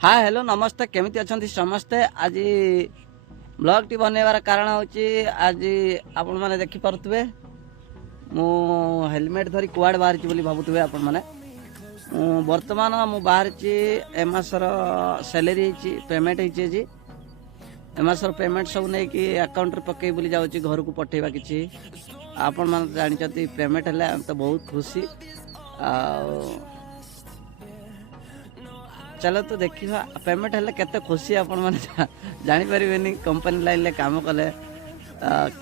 Hi hello नमस्ते केमिति अछंती समस्ते। आज ब्लॉग टी बनवार कारण होची आज आपण माने देखि परतुबे मु हेलमेट धरी कुआड बाहर ची बोली भाबुतबे आपण माने वर्तमान मु बाहर ची एमासर सैलरी ची पेमेंट हिची जी एमासर पेमेंट सब नै कि अकाउंट रे पकई बोली जाउची घर को पठेबा किछि आपण माने जानि छथि पेमेंट हले हम तो बहुत खुशी आ चलो तो देखा पेमेंट हेल्ले केते खुशी आपण माने जानी परिबेनी कंपनी लाइन ले काम कले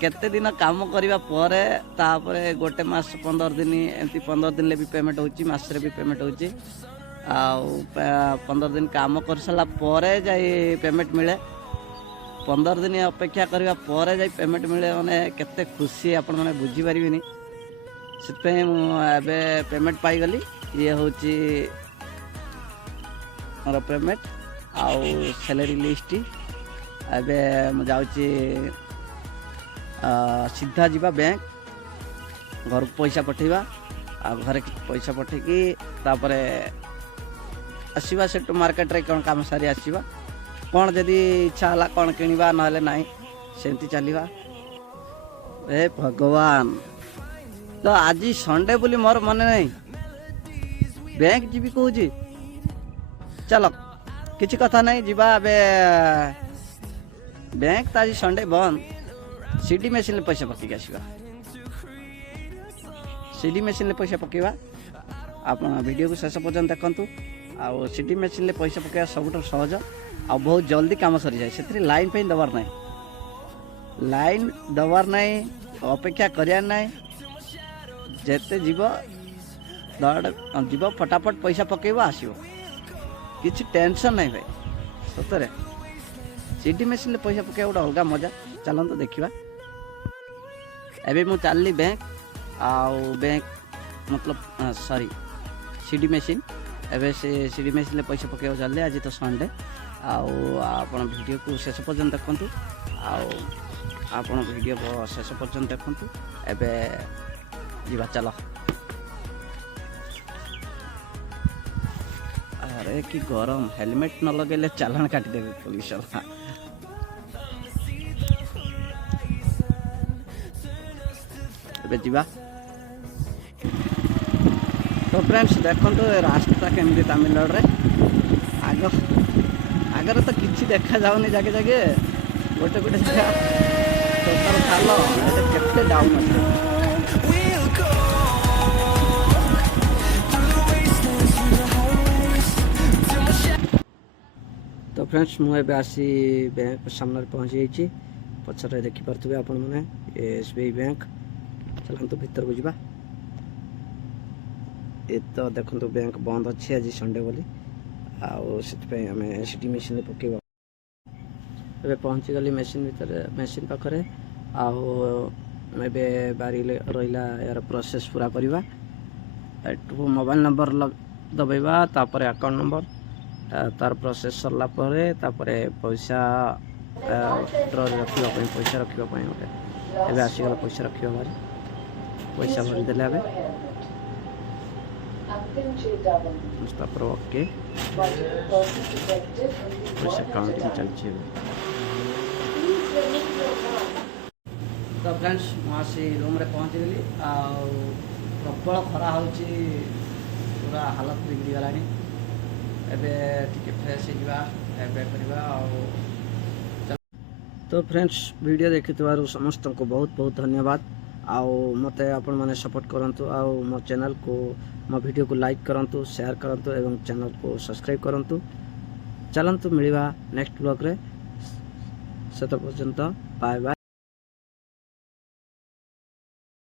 केते दिन काम करबा परे तापरे गोटे मास 15 दिन एमती 15 दिन ले भी पेमेंट होची मास रे भी पेमेंट होची आ 15 दिन काम कर सला परे जाई पेमेंट मिले 15 दिन अपेक्षा करबा परे जाई पेमेंट मिले माने केते खुशी आपण माने बुझी परिबेनी सित पे एबे पेमेंट पाई गली ये होची मोर पेमेंट आउ सैलरी लिस्ट एबे जाऊँगी सीधा जीवा बैंक घर को पैसा पठेबा आ घर पैसा पठेकी तापरे आसवा से मार्केट रे कौन काम सारी आसवा कौन जदि इच्छा है कौन किणवा ना सेमती चलवा ए भगवान तो आज संडे बोली मोर मन नहीं बैंक जीवी कहूँ चलो किसी कथा नहीं जीवा अबे बैंक तो आज संडे बंद सीडी मशीन पैसा पकई आसवा सीडी मशीन पैसा पकेवा आप वीडियो को शेष पर्यटन देखु आउ सीडी मशीन पैसा पकेवा सब सहज आ बहुत जल्दी काम सरी जाए से लाइन पे दबार नहीं लाइन दबार नहीं अपेक्षा करियार नहीं जेते जीव दौड़ जीव फटाफट पैसा पकेवा आसो किसी टेंशन नहीं भाई सतरे सीडी मशीन पैसा पकड़ा गोटे अलग मजा चलते देखा एवं मुझे चलली बैंक आउ बैंक मतलब सॉरी सीडी मशीन एवं से सीडी मशीन पैसा पकड़ा चलते आज तो संडे आप वीडियो को शेष पर्यटन देखु आप वीडियो को शेष पर्यटन देखु एवं जीवा चलो अरे कि गरम हेलमेट न लगे चालान काटिदेवे पुलिस जीवा तो फ्रेंड्स देखो रास्ता केमती तमिलनाडु रे आगर तो किसी देखा जाऊनी जगह जगह गोटे गोटे टोटल खाल केते डाउन अच्छे तो फ्रेंड्स मुझे आसी बैंक सामने पहुँची जाइए पचर देखिपे आपण मैंने एसबीआई बैंक चलते भीतर को जावा ये तो देखो बैंक बंद अच्छी आज संडे बोली आम सीटी मशीन पकेबा ए पहुँची गली मशीन भीतर मशीन पाखे आबे बारी रहा यार प्रोसेस पूरा करवा मोबाइल नंबर दबेबा तापर अकाउंट नंबर तार प्रोसेस सरला तापरे पैसा ड्र रखापी पैसा रखापी गोटे एवं आसीगला पैसा रखा भारी पैसा भरीदे तापर ओके पैसा काउंटिंग चलती तो फ्रेंड्स मुझे रूम रे पहुँची गली प्रबल खरा हो पूरा हालत बिगड़ी गला फ्रेश तो फ्रेंड्स वीडियो देखि समस्त को बहुत बहुत धन्यवाद आउ मते आपण माने सपोर्ट करंतु आउ मो चैनल को मो वीडियो को लाइक करंतु शेयर करंतु एवं चैनल को सब्सक्राइब करंतु चलंतु मिलवा नेक्स्ट ब्लॉग रे सेत पर्यंत बाय बाय।